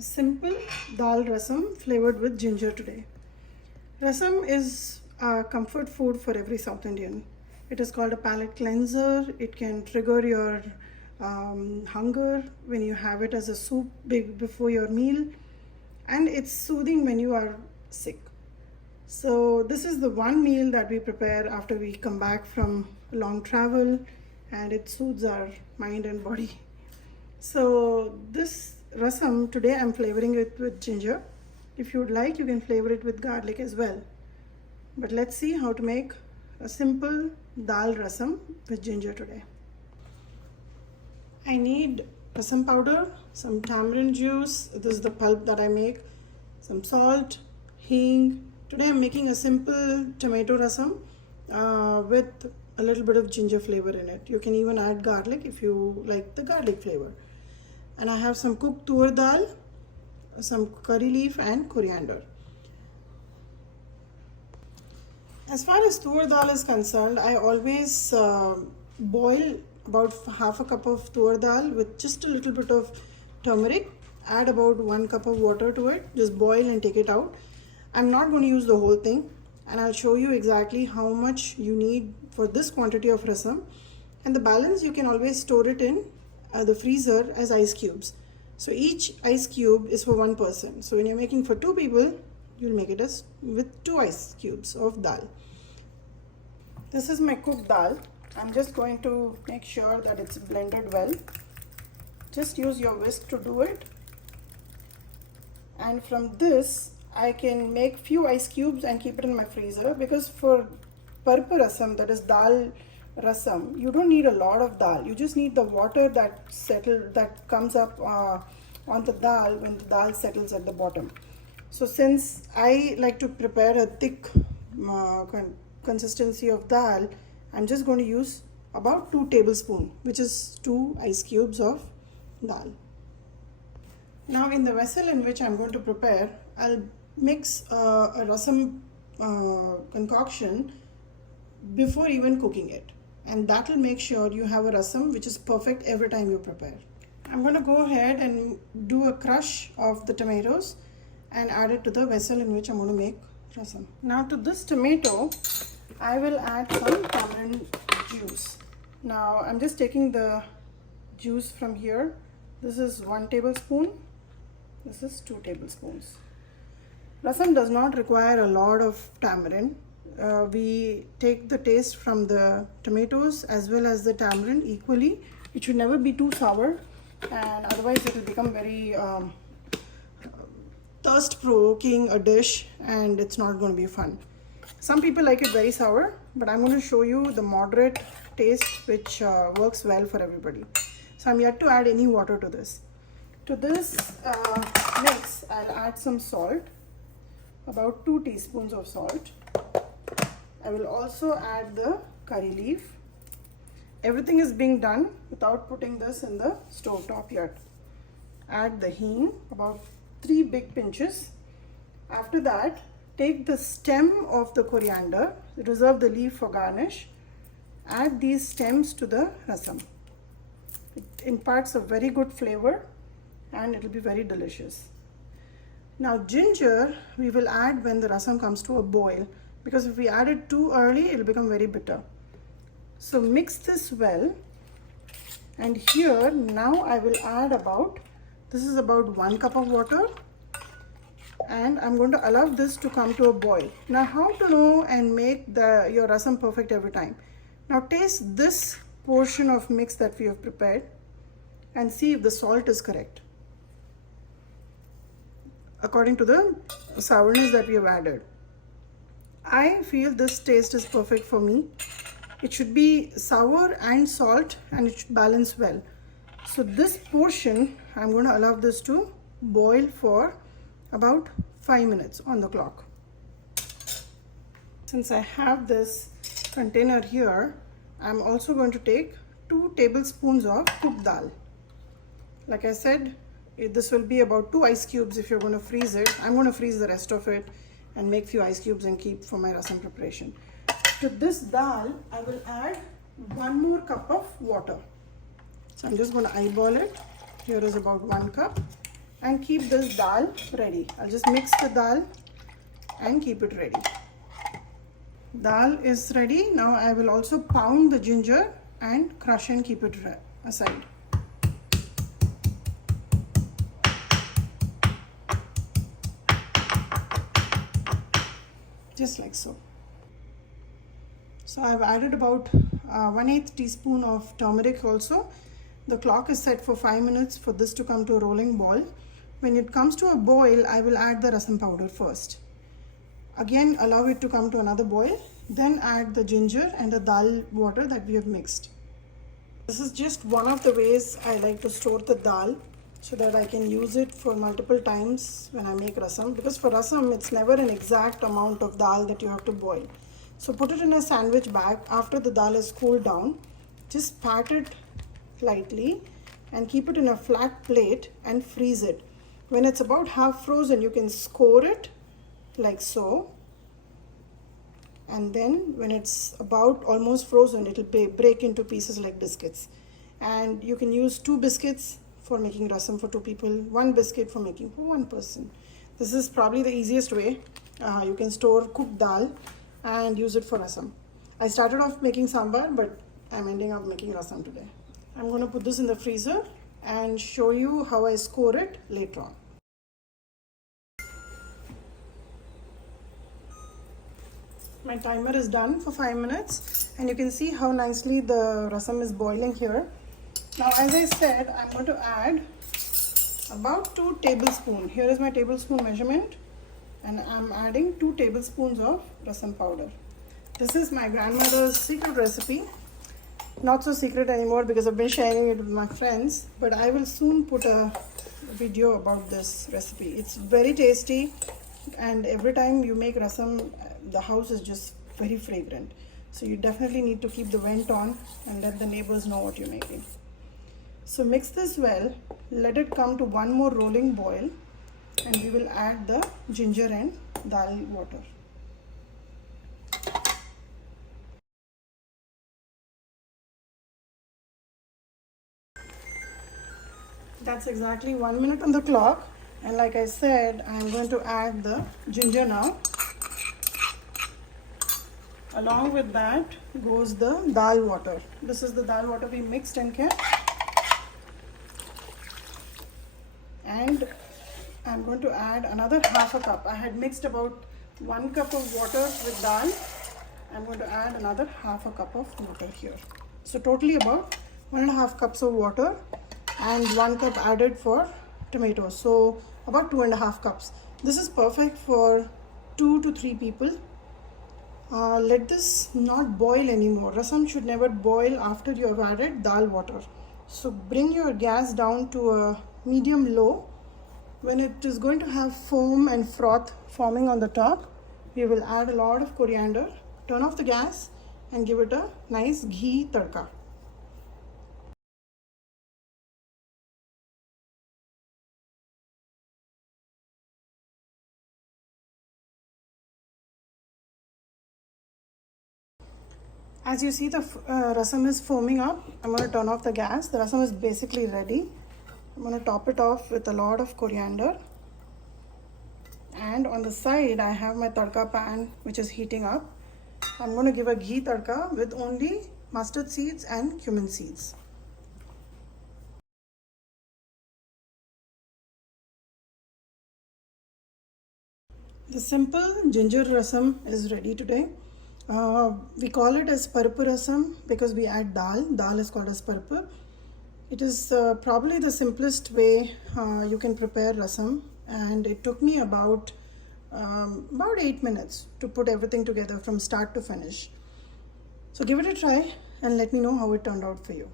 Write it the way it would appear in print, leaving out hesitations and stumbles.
Simple dal rasam flavored with ginger today. Rasam is a comfort food for every South Indian. It is called a palate cleanser. It can trigger your hunger when you have it as a soup before your meal, and it's soothing when you are sick. So this is the one meal that we prepare after we come back from a long travel, and it soothes our mind and body. So this rasam today I'm flavoring it with ginger. If you would like, you can flavor it with garlic as well. But let's see how to make a simple dal rasam with ginger today. I need rasam powder, some tamarind juice, this is the pulp that I make, some salt, hing. Today I'm making a simple tomato rasam with a little bit of ginger flavor in it. You can even add garlic if you like the garlic flavor. And I have some cooked Toor dal, some curry leaf and coriander. As far as Toor dal is concerned, I always boil about half a cup of Toor dal with just a little bit of turmeric. Add about 1 cup of water to it. Just boil and take it out. I'm not going to use the whole thing, and I'll show you exactly how much you need for this quantity of rasam. And the balance you can always store it in the freezer as ice cubes. So each ice cube is for one person. So when you're making for 2 people, you'll make it as with 2 ice cubes of dal. This is my cooked dal. I'm just going to make sure that it's blended well. Just use your whisk to do it. And from this, I can make few ice cubes and keep it in my freezer, because for purple rasam, that is dal rasam, you don't need a lot of dal. You just need the water that comes up on the dal when the dal settles at the bottom. So since I like to prepare a thick consistency of dal, I'm just going to use about 2 tablespoons, which is 2 ice cubes of dal. Now in the vessel in which I'm going to prepare, I'll mix a rasam concoction before even cooking it, and that will make sure you have a rasam which is perfect every time you prepare. I'm going to go ahead and do a crush of the tomatoes and add it to the vessel in which I'm going to make rasam. Now to this tomato, I will add some tamarind juice. Now I'm just taking the juice from here. This is 1 tablespoon. This is 2 tablespoons. Rasam does not require a lot of tamarind. We take the taste from the tomatoes as well as the tamarind equally. It should never be too sour, and otherwise it will become very thirst-provoking a dish, and it's not going to be fun. Some people like it very sour, but I'm going to show you the moderate taste which works well for everybody. So I'm yet to add any water to this. To this mix, I'll add some salt, about 2 teaspoons of salt. I will also add the curry leaf. Everything is being done without putting this in the stove top yet. Add the hing, about 3 big pinches. After that, take the stem of the coriander, reserve the leaf for garnish. Add these stems to the rasam. It imparts a very good flavor and it will be very delicious. Now ginger we will add when the rasam comes to a boil, because if we add it too early, it will become very bitter. So mix this well, and here now I will add this is about 1 cup of water, and I'm going to allow this to come to a boil. Now how to know and make your rasam perfect every time? Now taste this portion of mix that we have prepared and see if the salt is correct according to the sourness that we have added. I feel this taste is perfect for me. It should be sour and salt, and it should balance well. So this portion, I'm going to allow this to boil for about 5 minutes on the clock. Since I have this container here, I'm also going to take 2 tablespoons of cooked dal. Like I said, this will be about 2 ice cubes if you're going to freeze it. I'm going to freeze the rest of it and make few ice cubes and keep for my rasam preparation. To this dal, I will add 1 more cup of water. So I'm just going to eyeball it. Here is about 1 cup. and keep this dal ready. I'll just mix the dal and keep it ready. Dal is ready. Now I will also pound the ginger and crush and keep it aside. Just like so. So I've added about 1/8 teaspoon of turmeric also. The clock is set for 5 minutes for this to come to a rolling ball. When it comes to a boil, I will add the rasam powder first. Again, allow it to come to another boil. Then add the ginger and the dal water that we have mixed. This is just one of the ways I like to store the dal, so that I can use it for multiple times when I make rasam. Because for rasam, it's never an exact amount of dal that you have to boil. So put it in a sandwich bag after the dal is cooled down. Just pat it lightly and keep it in a flat plate and freeze it. When it's about half frozen, you can score it like so. And then when it's about almost frozen, it will break into pieces like biscuits. And you can use 2 biscuits for making rasam for 2 people, 1 biscuit for making for 1 person. This is probably the easiest way. You can store cooked dal and use it for rasam. I started off making sambar, but I'm ending up making rasam today. I'm going to put this in the freezer and show you how I score it later on. My timer is done for 5 minutes and you can see how nicely the rasam is boiling here. Now, as I said, I'm going to add about 2 tablespoons. Here is my tablespoon measurement, and I'm adding 2 tablespoons of rasam powder. This is my grandmother's secret recipe. Not so secret anymore because I've been sharing it with my friends, but I will soon put a video about this recipe. It's very tasty, and every time you make rasam, the house is just very fragrant. So you definitely need to keep the vent on and let the neighbors know what you're making. So mix this well, let it come to one more rolling boil, and we will add the ginger and dal water. That's exactly 1 minute on the clock, and like I said, I'm going to add the ginger now. Along with that goes the dal water. This is the dal water we mixed and kept. And I'm going to add another half a cup. I had mixed about 1 cup of water with dal. I'm going to add another half a cup of water here. So totally about 1.5 cups of water and 1 cup added for tomatoes. So about 2.5 cups. This is perfect for 2 to 3 people. Let this not boil anymore. Rasam should never boil after you have added dal water. So bring your gas down to a medium low. When it is going to have foam and froth forming on the top, we will add a lot of coriander, turn off the gas and give it a nice ghee tadka. As you see, the rasam is foaming up. I'm going to turn off the gas. The rasam is basically ready. I'm going to top it off with a lot of coriander. And on the side, I have my tadka pan which is heating up. I'm going to give a ghee tadka with only mustard seeds and cumin seeds. The simple ginger rasam is ready today. We call it as parpu rasam because we add dal. Dal is called as parpu. It is probably the simplest way you can prepare rasam, and it took me about 8 minutes to put everything together from start to finish. So give it a try and let me know how it turned out for you.